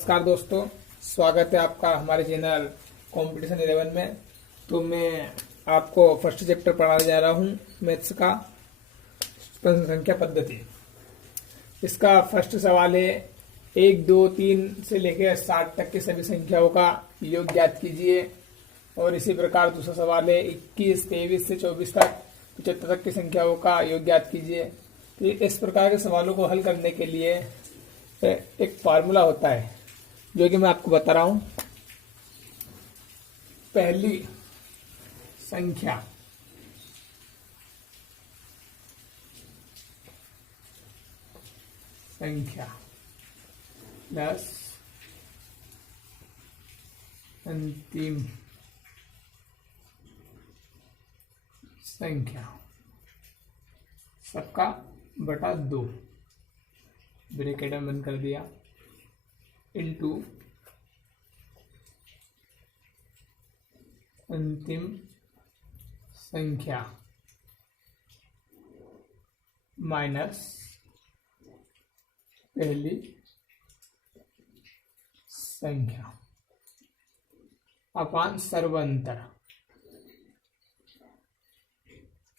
नमस्कार दोस्तों, स्वागत है आपका हमारे चैनल कंपटीशन 11 में। तो मैं आपको फर्स्ट चैप्टर पढ़ाने जा रहा हूँ, मैथ्स का प्रश्न संख्या पद्धति। इसका फर्स्ट सवाल है 1, 2, 3 से लेकर 60 तक की सभी संख्याओं का योग ज्ञात कीजिए। और इसी प्रकार दूसरा सवाल है 21, 23 से 24 तक 75 तक की संख्याओं का योग ज्ञात कीजिए। तो इस प्रकार के सवालों को हल करने के लिए एक फार्मूला होता है जो कि मैं आपको बता रहा हूं। पहली संख्या प्लस अंतिम संख्या सबका बटा 2 ब्रैकेट में बंद कर दिया इनटू अंतिम संख्या माइनस पहली संख्या अपान सर्वंतर।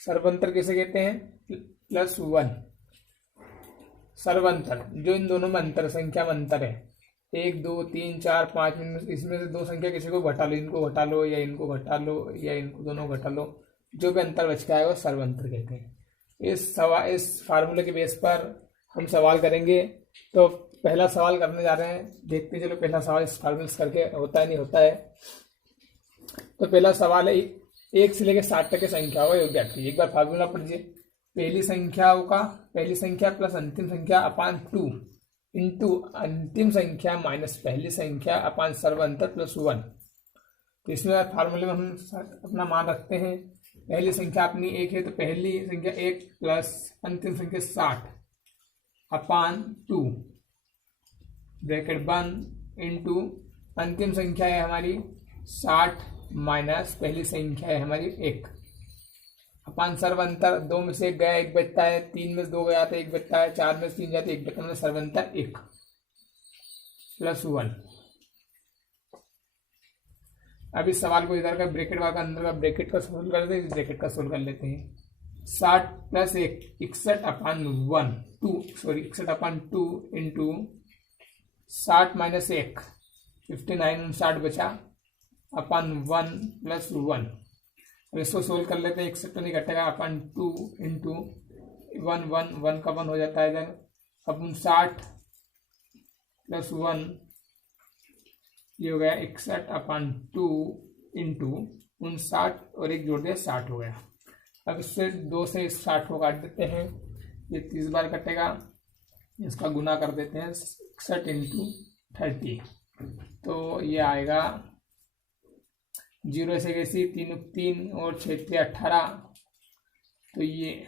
सर्वंतर किसे कहते हैं? +1 सर्वंतर, जो इन दोनों में अंतर संख्या में अंतर है। 1, 2, 3, 4, 5 में इसमें से दो संख्या किसी को घटा लो, इनको घटा लो या इनको घटा लो या इनको दोनों घटा लो, जो भी अंतर बच गया है वो सर्वंतर कहते हैं। इस फार्मूले के बेस पर हम सवाल करेंगे। तो पहला सवाल करने जा रहे हैं, देखते चलो पहला सवाल इस फार्मूले से करके होता है नहीं होता है। तो पहला सवाल है 1 से लेकर 60 तक की संख्या का योग ज्ञात कीजिए। एक बार फार्मूला पढ़िए। पहली संख्या प्लस अंतिम संख्या अपान 2 इंटू अंतिम संख्या माइनस पहली संख्या अपान सर्वंतर +1। तो इसमें फार्मूले में हम अपना मान रखते हैं। पहली संख्या अपनी 1 है, तो पहली संख्या 1 प्लस अंतिम संख्या 60 अपान 2 ब्रैकेट बंद इंटू अंतिम संख्या है हमारी 60 माइनस पहली संख्या है हमारी 1 अपान सर्वंतर। 2 में से 1 गया, 1 बचता है। 3 में से 2 गया था, 1 बचता है। 4 में से 3 जाते 1 बचता है, सर्वंतर 1 +1। अब इस सवाल को इधर का ब्रैकेट वाला अंदर का ब्रैकेट का सोल्व कर देते हैं, ब्रैकेट का सोल्व कर लेते हैं। 60 + 1 61 अपान 2 इंटू 60 माइनस 1 59 60 बचा अपान 1 +1। अब इसको सोल्व कर लेते हैं। 61 तो नहीं घटेगा, अपान 2 इंटू 1 का 1 हो जाता है इधर। अब 59 +1 ये हो गया 61 अपान 2 इंटू 59 और 1 जोड़ दिया 60 हो गया। अब इससे 2 से 60 को काट देते हैं, ये 30 बार कटेगा। इसका गुना कर देते हैं 61 इंटू 30, तो ये आएगा 0 से कैसी 3 और 6 18। तो ये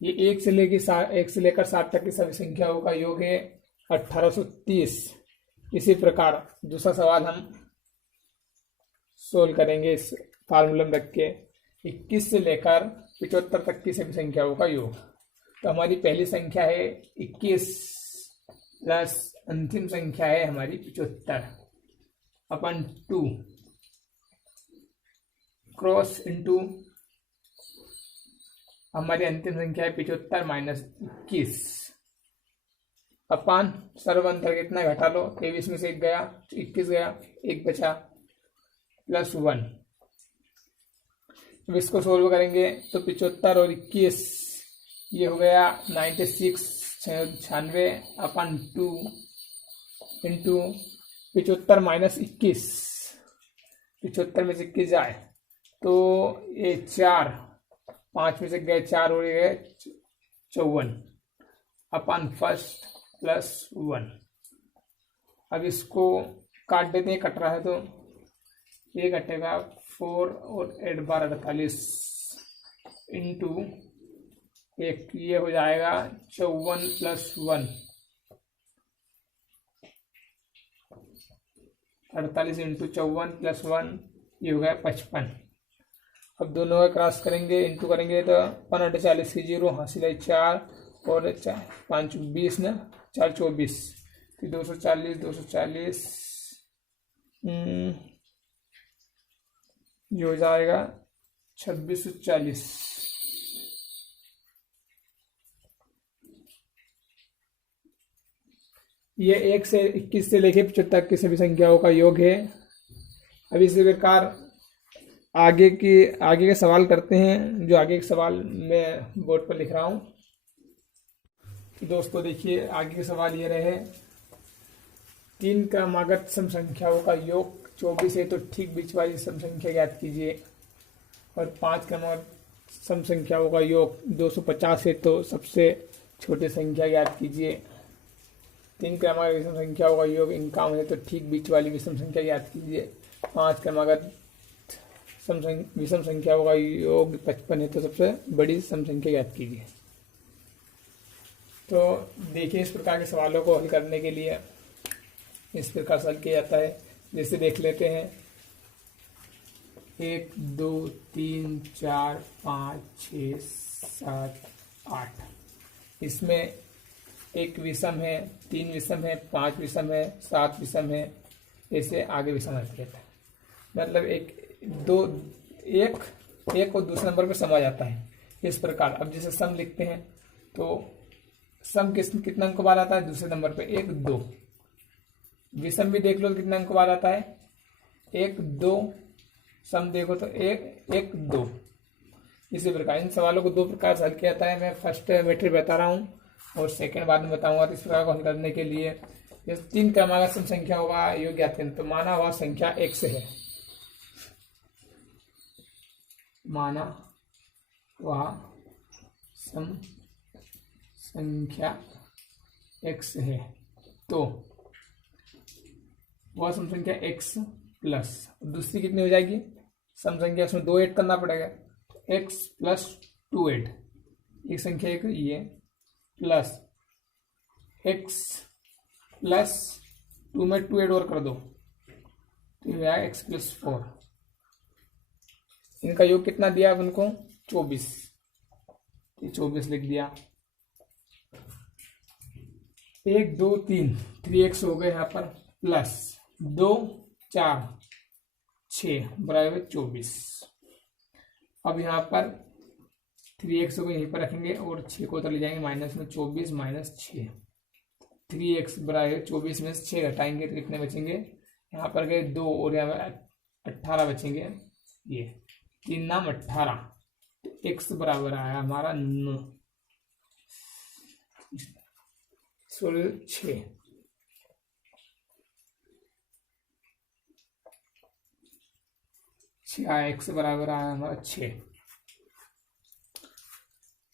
1 से लेकर 60 तक की सभी संख्याओं का योग है 1830। इसी प्रकार दूसरा सवाल हम सोल्व करेंगे इस फार्मूला में रख के 21 से लेकर 75 तक की सभी संख्याओं का योग। तो हमारी पहली संख्या है 21 प्लस अंतिम संख्या है हमारी 75 अपान 2 क्रॉस इंटू हमारी अंतिम संख्या है 75 माइनस 21 अपान सर्वंतर कितना घटा लो। 23 में से 1 गया, 21 गया, 1 बचा +1। अब इसको सोल्व करेंगे तो 75 और 21 ये हो गया 96 अपान 2 इंटू 75 माइनस 21 75 में से 21 जाए तो ये 4 5 में से गए 4 और ये 54 अपान फर्स्ट +1। अब इसको काट देते हैं, कट रहा है तो ये कटेगा 4 और 8 12 48 इंटू 1 ये हो जाएगा 54 +1 48 इंटू 54 +1 ये हो गया 55। अब दोनों का क्रॉस करेंगे, इंटू करेंगे तो 45 की 0 हासिल है 4 और 5 20 ना 4 24 फिर 240 240 ये हो जाएगा 2640। ये 1 से 21 से लेके 75 तक की सभी संख्याओं का योग है। अब इसी प्रकार आगे के सवाल करते हैं। जो आगे के सवाल मैं बोर्ड पर लिख रहा हूँ। तो दोस्तों देखिए, आगे के सवाल ये रहे, 3 क्रमागत सम संख्याओं का योग 24 है तो ठीक बीच वाली सम संख्या ज्ञात कीजिए। और 5 क्रमागत सम संख्याओं का योग 250 है तो सबसे छोटी संख्या ज्ञात कीजिए। 3 क्रमागत विषम संख्याओं का योग 51 है तो ठीक बीच वाली विषम संख्या ज्ञात कीजिए। 5 क्रमागत विषम संख्याओं का योग 55 है तो सबसे बड़ी सम संख्या ज्ञात कीजिए। तो देखिए, इस प्रकार के सवालों को हल करने के लिए इस प्रकार से हल किया जाता है। जैसे देख लेते हैं, 1 2 3 4 5 6 7 8। इसमें 1 विषम है, 3 विषम है, 5 विषम है, 7 विषम है, ऐसे आगे विषम रहता है। मतलब एक और दूसरे नंबर पे सम आ जाता है इस प्रकार। अब जैसे सम लिखते हैं तो सम कितना अंक बार आता है? दूसरे नंबर पे 1 2। विषम भी देख लो तो कितना अंक बार आता है? 1 2। सम देखो तो 1 1 2। इसी प्रकार इन सवालों को 2 प्रकार से हल किया जाता है। मैं फर्स्ट मेथड बता रहा हूँ और सेकेंड बाद में बताऊंगा। तो इस प्रकार को हल करने के लिए जैसे 3 क्रमागत सम संख्या होगा योग ज्ञात करें। तो माना हुआ संख्या x है, माना वह सम संख्या x है तो वह सम संख्या x प्लस दूसरी कितनी हो जाएगी सम संख्या, उसमें 2 ऐड करना पड़ेगा। x प्लस 2 ऐड, एक संख्या एक ये प्लस x प्लस 2 में 2 ऐड और कर दो तो ये आया x प्लस 4। इनका योग कितना दिया अब उनको? 24। 24 लिख दिया। 1 2 3 3x हो गए यहाँ पर, प्लस 2 4 6 बराबर 24। अब यहाँ पर 3x को यहीं पर रखेंगे और 6 को उधर ले जाएंगे माइनस में, 24 माइनस 6। 3x बराबर 24 में से 6 घटाएंगे तो कितने बचेंगे? यहाँ पर गए 2 और यहाँ पर 18 बचेंगे। ये 3 नाम 18 तो x बराबर आया हमारा 9 6। x बराबर आया हमारा 6।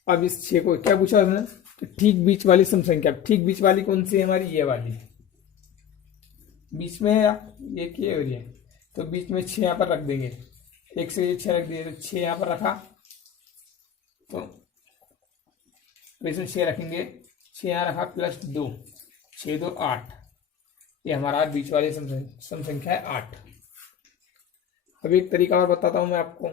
अब इस 6 को क्या पूछा उसने? तो ठीक बीच वाली सम संख्या। ठीक बीच वाली कौन सी है हमारी? ये वाली बीच में है, ये की और ये, तो बीच में 6 यहाँ पर रख देंगे। 1 से 6 रख दिए तो 6 यहाँ पर रखा तो इसमें 6 रखेंगे, 6 यहाँ रखा प्लस 2, 6 2 8। ये हमारा बीच वाली सम संख्या है 8। अभी एक तरीका और बताता हूं मैं आपको।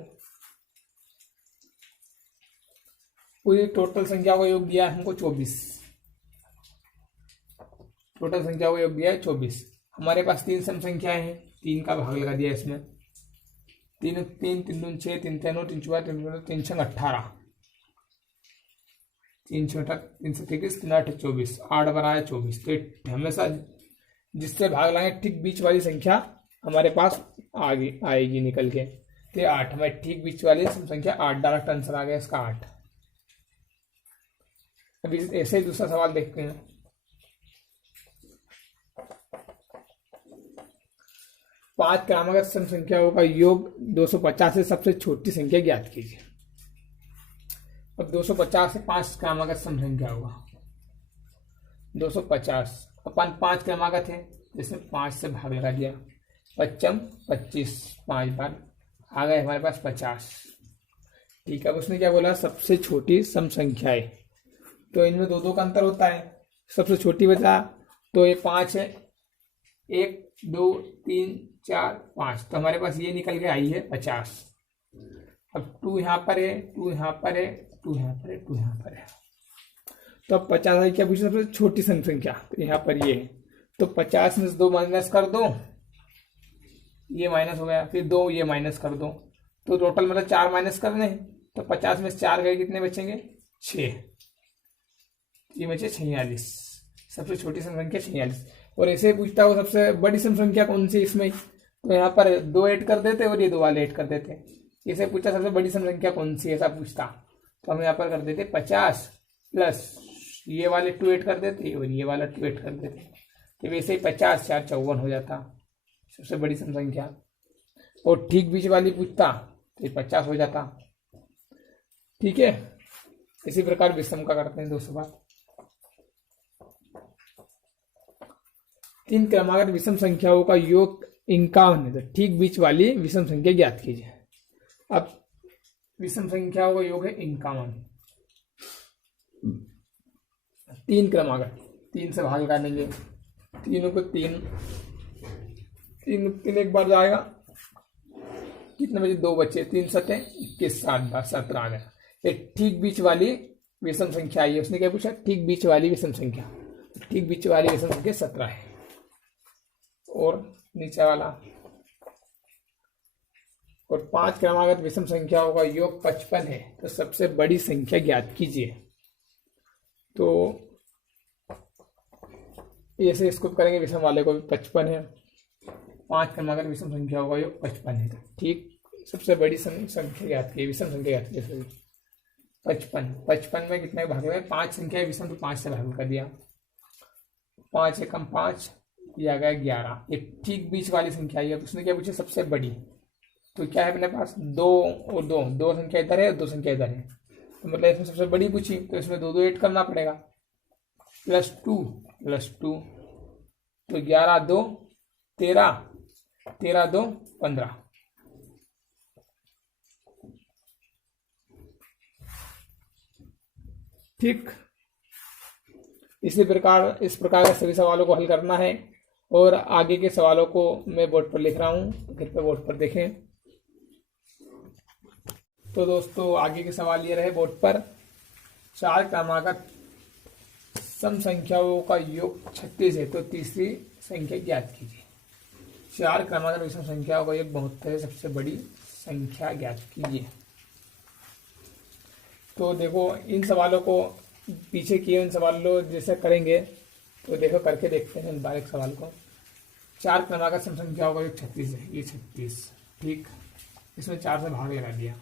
पूरी टोटल संख्या का योग दिया है हमको 24। टोटल संख्या का योग दिया है 24। हमारे पास 3 सम संख्याएं हैं, 3 का भाग लगा दिया इसमें। 3 3 3 2 6 3 3 3 4 3 3 6 18 3 6 3 से 23 3 8 24 8 बनाया 24। तो हमेशा जिससे भाग लाएंगे ठीक बीच वाली संख्या हमारे पास आगे आएगी निकल के। तो 8 हमारे ठीक बीच वाली संख्या 8, डायरेक्ट आंसर आ गया इसका 8। अभी ऐसे ही दूसरा सवाल देखते हैं। पांच क्रमागत सम संख्याओं का योग 250 से सबसे छोटी संख्या ज्ञात कीजिए। अब 250 से 5 क्रमागत सम संख्या होगा। 250 अपन 5 क्रमागत है, जिसमें 5 से भाग लगा दिया, 55 25 5 बार आ गए हमारे पास 50। ठीक है, अब उसने क्या बोला? सबसे छोटी सम संख्या है, तो इनमें 2 2 का अंतर होता है। सबसे छोटी बचा तो ये 5 है, 1 2 3 4 5, तो हमारे पास ये निकल के आई है 50। अब 2 यहाँ पर है, 2 यहाँ पर है, 2 यहाँ पर है, 2 यहाँ पर है, तो अब 50 आई क्या पूछा? सबसे छोटी सम संख्या, तो यहाँ पर ये है। तो 50 में से 2 माइनस कर दो, ये माइनस हो गया, फिर 2 ये माइनस कर दो, तो टोटल मतलब 4 माइनस करने हैं। तो 50 में से 4 गए, कितने बचेंगे? 6। ये बचे 46, सबसे छोटी सम संख्या 46। और ऐसे पूछता हो सबसे बड़ी सम संख्या कौन सी इसमें, तो यहाँ पर 2 ऐड कर देते और ये 2 वाले ऐड कर देते। इसे पूछा सबसे बड़ी सम संख्या कौन सी, ऐसा पूछता तो हम यहाँ पर कर देते 50 प्लस ये वाले 2 ऐड कर देते और ये वाला 2 ऐड कर देते, तो वैसे ही 50 4 54 हो जाता सबसे बड़ी सम संख्या। और ठीक बीच वाली पूछता तो ये 50 हो जाता। ठीक है, इसी प्रकार विषम का करते हैं 200 बार। 3 क्रमागत विषम संख्याओं का योग 51 है, तो ठीक बीच वाली विषम संख्या ज्ञात कीजिए। अब विषम संख्याओं का योग है 51। 3 क्रमागत, 3 से भाग करेंगे, तीनों को 3 एक बार जाएगा, कितने बचे? 2 बचे, 3 7 21 7 17 आ गया। ये ठीक बीच वाली विषम संख्या आई है। उसने क्या पूछा? ठीक बीच वाली विषम संख्या। ठीक बीच वाली विषम संख्या 17 है। और नीचे वाला, और 5 क्रमागत विषम संख्याओं का योग 55 है, तो सबसे बड़ी संख्या ज्ञात कीजिए। तो ऐसे इसको करेंगे, विषम वाले को भी 55 है। 5 क्रमागत विषम संख्याओं का योग 55 है, तो ठीक सबसे बड़ी संख्या ज्ञात की, विषम संख्या ज्ञात की 55 में कितने भाग में? 5 संख्या विषम, तो 5 से भाग कर दिया। 5 एकम 5, ये आ गया 11। ये ठीक बीच वाली संख्या है। उसने क्या पूछा? सबसे बड़ी। तो क्या है अपने पास? 2 और 2, 2 संख्या इधर है और 2 संख्या इधर है, तो मतलब इसमें सबसे बड़ी पूछी, तो इसमें 2 2 ऐड करना पड़ेगा, +2 +2, तो 11 2 13, 13 2 15। ठीक, इस प्रकार के सभी सवालों को हल करना है। और आगे के सवालों को मैं बोर्ड पर लिख रहा हूँ, कृपया बोर्ड पर देखें। तो दोस्तों आगे के सवाल ये रहे बोर्ड पर। 4 क्रमागत सम संख्याओं का योग 36 है, तो तीसरी संख्या ज्ञात कीजिए। 4 क्रमागत विषम संख्याओं का योग 72 है, सबसे बड़ी संख्या ज्ञात कीजिए। तो देखो, इन सवालों को पीछे किए इन सवालों जैसे करेंगे, तो देखो करके देखते हैं डायरेक्ट सवाल को। 4 क्रमागत सम संख्याओं का योग 36 है, ये 36। ठीक, इसमें 4 से भाग लगा दिया।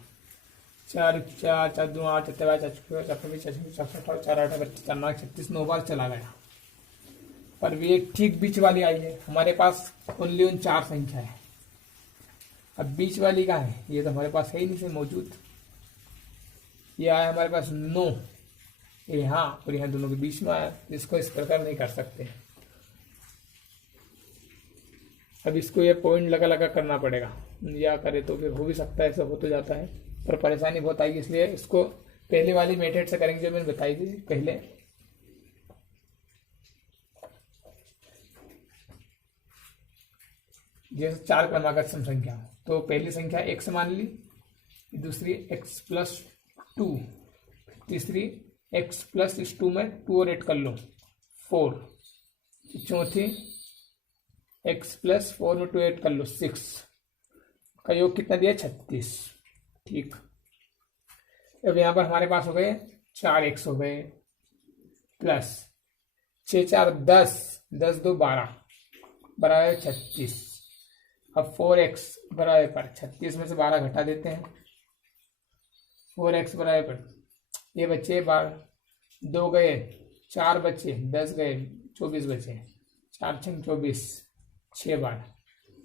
4 4 4 2 8 4 4 4 4 4 4 8 9 36 9 बार चला गया। पर ये ठीक बीच वाली आई है, हमारे पास ओनली उन 4 संख्या है। अब बीच वाली का है, ये तो हमारे पास है ही नहीं से मौजूद। ये आया हमारे पास 9, यहाँ और यहाँ दोनों के बीच में आया। इसको इस प्रकार नहीं कर सकते। अब इसको ये पॉइंट लगा लगा करना पड़ेगा, या करे तो फिर हो भी सकता है, ऐसा हो तो जाता है, पर परेशानी बहुत आएगी। इसलिए इसको पहले वाली मेथड से करेंगे जो मैंने बताई थी पहले। जैसे 4 क्रमागत सम संख्या, तो पहली संख्या x मान ली, दूसरी x + 2, तीसरी x + इस 2 में 2 और ऐड कर लो 4, चौथी x + 4 में 2 ऐड कर लो 6, का योग कितना दिया? 36। ठीक, अब यहाँ पर हमारे पास हो गए 4x हो गए, प्लस 6 4 10, 10 2 12 बराबर 36। अब 4x बराबर 36 में से 12 घटा देते हैं। 4x बराबर ये बचे 12, 2 गए 4 बचे, 10 गए 24 बचे, 4 6 24, 6 बार,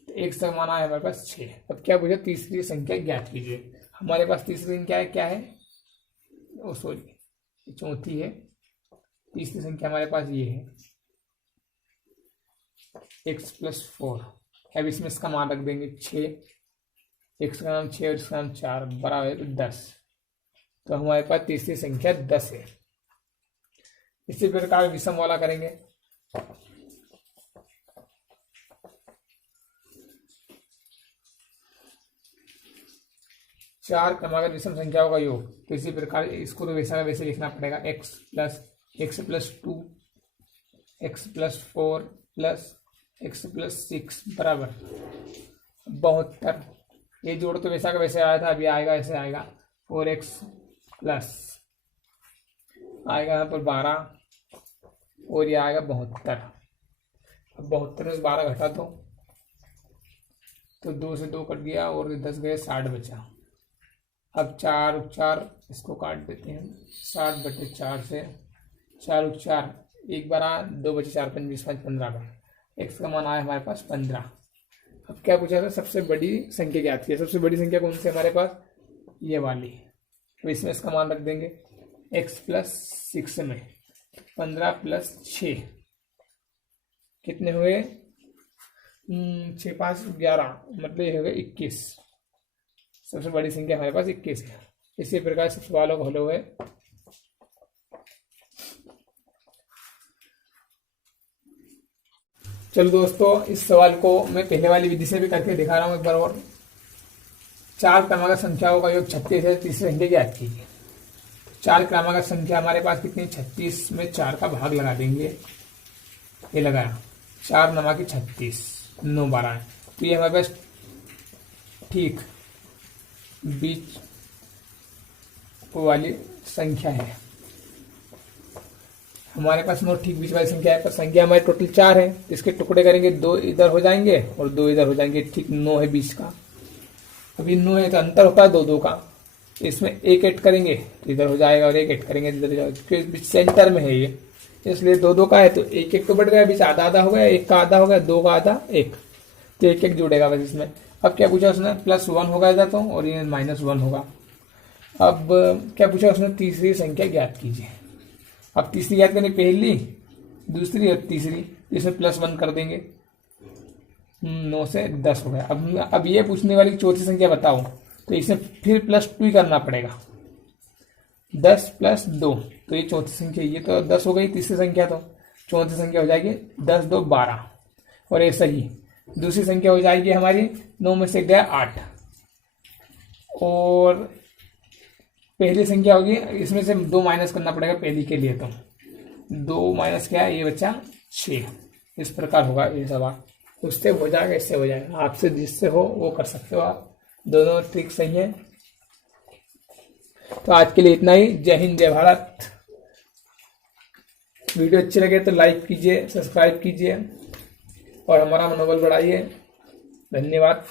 तो एक से माना है हमारे पास 6। अब क्या पूछा? तीसरी संख्या ज्ञात कीजिए। हमारे पास तीसरी संख्या क्या है? ओ सॉरी, चौथी है। तीसरी संख्या हमारे पास ये है x + 4। अब इसमें इसका मान रख देंगे 6, x का नाम 6 और इसका नाम 4 बराबर 10, तो हमारे पास तीसरी संख्या 10 है। इसी प्रकार विषम वाला करेंगे। 4 क्रमागत विषम संख्याओं का योग, तो इसी प्रकार इसको तो वैसा लिखना पड़ेगा। x + 2 x + 4 plus x plus 6 बराबर 72। ये जोड़ तो वैसा का वैसे आया था, अभी आएगा ऐसे आएगा 4x प्लस आएगा यहाँ पर 12 और ये आएगा 72। अब 72 में से 12 घटा दो तो 2 से 2 कट गया और 10 गए 60 बचा। अब 4 इसको काट देते हैं, 60/4 से 4 1 बार 2 बचे 4 5 20 5 15 बार। एक्स का मान आया हमारे पास 15। अब क्या पूछा था, सबसे बड़ी संख्या क्या आती है। सबसे बड़ी संख्या कौन सी है हमारे पास, ये वाली। तो इसमें इसका मान रख देंगे x प्लस 6 में 15 प्लस 6 कितने हुए 6 5 11 मतलब ये हो गए 21। सबसे बड़ी संख्या हमारे पास 21 है। इसी प्रकार से सवालों को हल हुए। चलो दोस्तों, इस सवाल को मैं पहले वाली विधि से भी करके दिखा रहा हूँ एक बार और। 4 क्रमागत संख्याओं का योग 36 है, तीसरी संख्या ज्ञात कीजिए। 4 क्रमागत संख्या हमारे पास कितनी 36 में 4 का भाग लगा देंगे। ये लगाया 4 नमा की 36 9 12 है, तो ये हमारे पास ठीक बीच वाली संख्या है। हमारे पास नो ठीक बीच वाली संख्या है, पर संख्या हमारी टोटल 4 है। इसके टुकड़े करेंगे, 2 इधर हो जाएंगे और 2 इधर हो जाएंगे। ठीक 9 है बीच का। अभी 9 है तो अंतर होता है 2 का। इसमें 1 ऐड करेंगे तो इधर हो जाएगा और 1 ऐड करेंगे इधर हो जाएगा, क्योंकि बीच सेंटर में है ये, इसलिए 2 का है तो 1 तो बढ़ गया, बीच आधा आधा हो गया, 1 का आधा हो गया, 2 का आधा 1, तो 1 जुड़ेगा बस इसमें। अब क्या पूछा उसने, +1 होगा इधर तो, और ये -1 होगा। अब क्या पूछा उसने, तीसरी संख्या ज्ञात कीजिए। अब तीसरी याद करनी, पहली दूसरी और तीसरी, इसमें +1 कर देंगे, 9 से 10 हो गया। अब ये पूछने वाली चौथी संख्या बताओ, तो इसमें फिर +2 ही करना पड़ेगा। 10 + 2, तो ये चौथी संख्या, ये तो 10 हो गई तीसरी संख्या, तो चौथी संख्या हो जाएगी 10 2 12। और ऐसा ही दूसरी संख्या हो जाएगी हमारी 9 में से गया 8, और पहली संख्या होगी, इसमें से 2 माइनस करना पड़ेगा पहली के लिए, तो 2 माइनस क्या है, ये बच्चा 6। इस प्रकार होगा ये सवाल। उससे हो जाएगा, इससे हो जाएगा, आपसे जिससे हो वो कर सकते हो आप, दोनों ट्रिक सही है। तो आज के लिए इतना ही। जय हिंद, जय भारत। वीडियो अच्छी लगे तो लाइक कीजिए, सब्सक्राइब कीजिए और हमारा मनोबल बढ़ाइए। धन्यवाद।